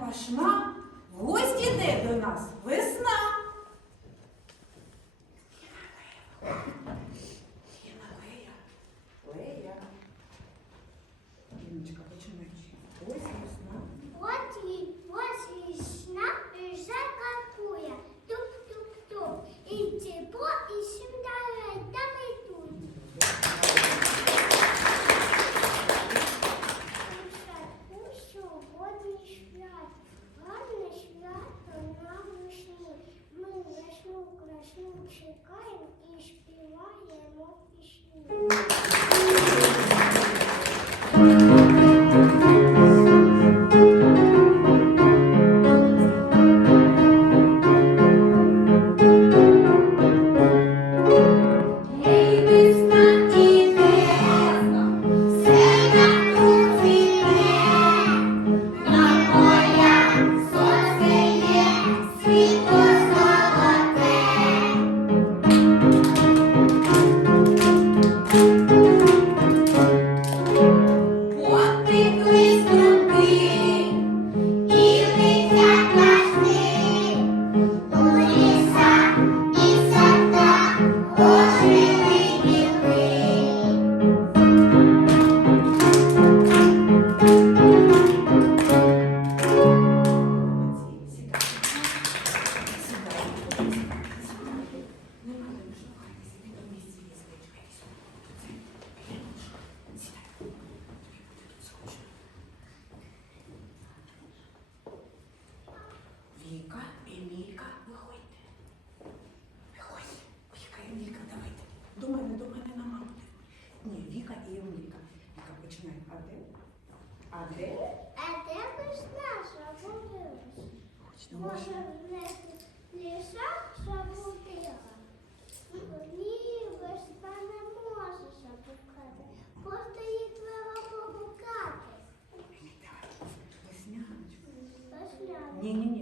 запашна, в гості йде до нас Весна.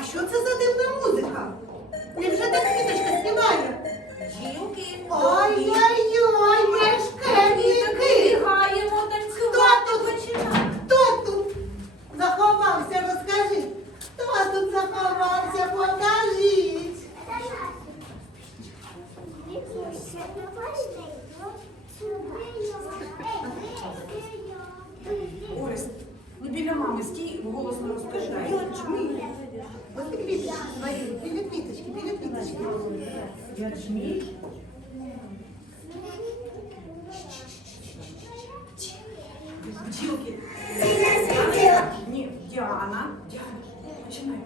А що це за дивна музика? Невже та квіточка співає? Жінки, Ой-ой-ой, мешканники! Бігаємо танцювати Хто тут? починати. Хто тут заховався? Розкажи. Хто тут заховався? Покажіть. Орес, ну біля мами стій, голосно розкажи. А я чмію. Ось квіточки свої, біля квіточки, біля квіточки. Я чмію. Бджілки. Ні, Діана. Діана, починай.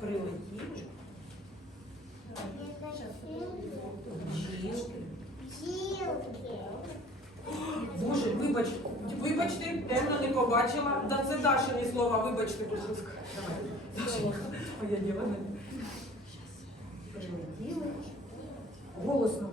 Прилетів. Бджілки. Боже, вибач, вибачте, темно не побачила. Да це Дашині слова, вибачте, будь ласка. Прилетіли. Голосно.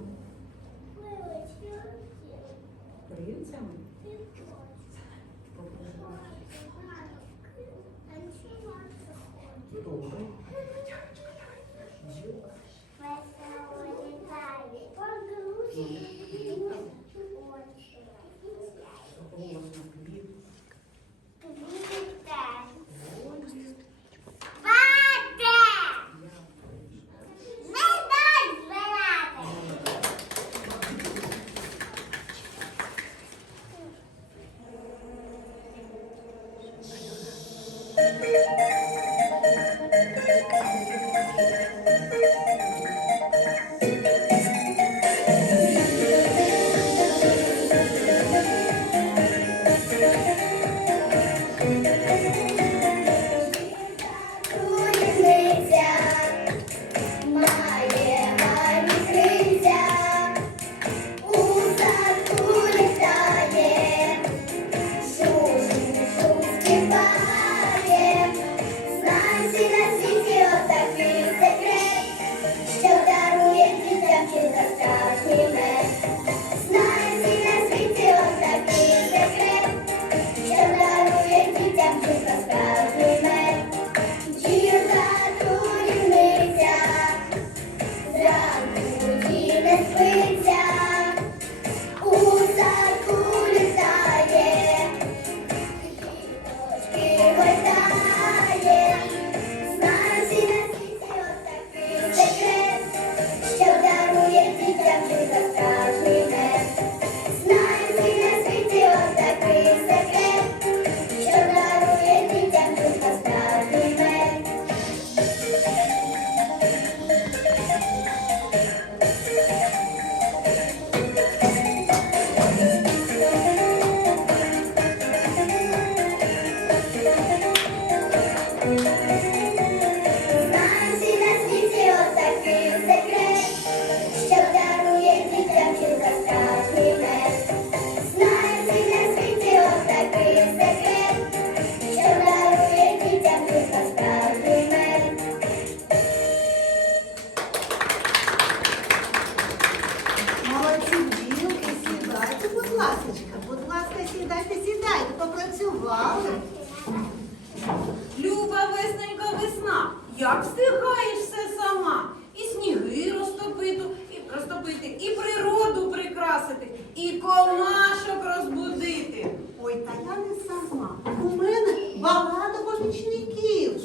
Люба весненька весна, як встигаєш все сама? І сніги розтопити, і розтопити, і природу прикрасити, і комашок розбудити. Ой, та я не сама. У мене багато помічників.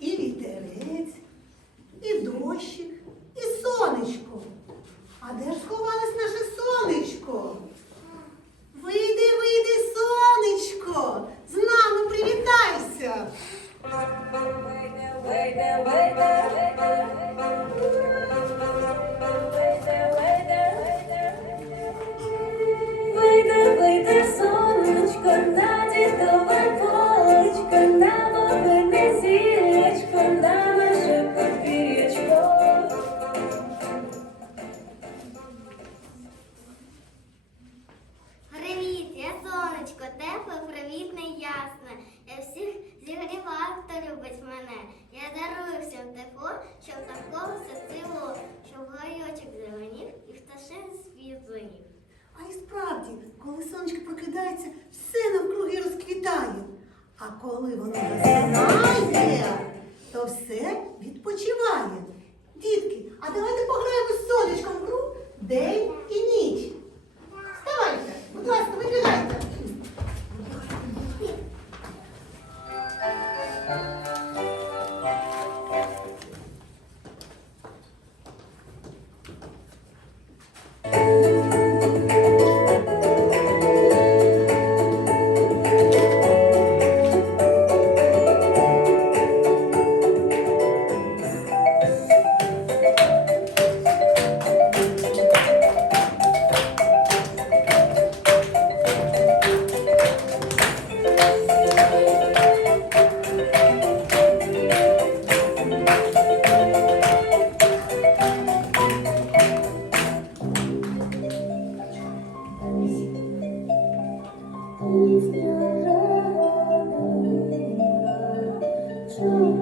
І вітерець, і дощик, і сонечко. А де ж сховалось наше сонечко? Вийди, вийди, сонечко! З нами привітайся! Вийде, вийде сонечко на True.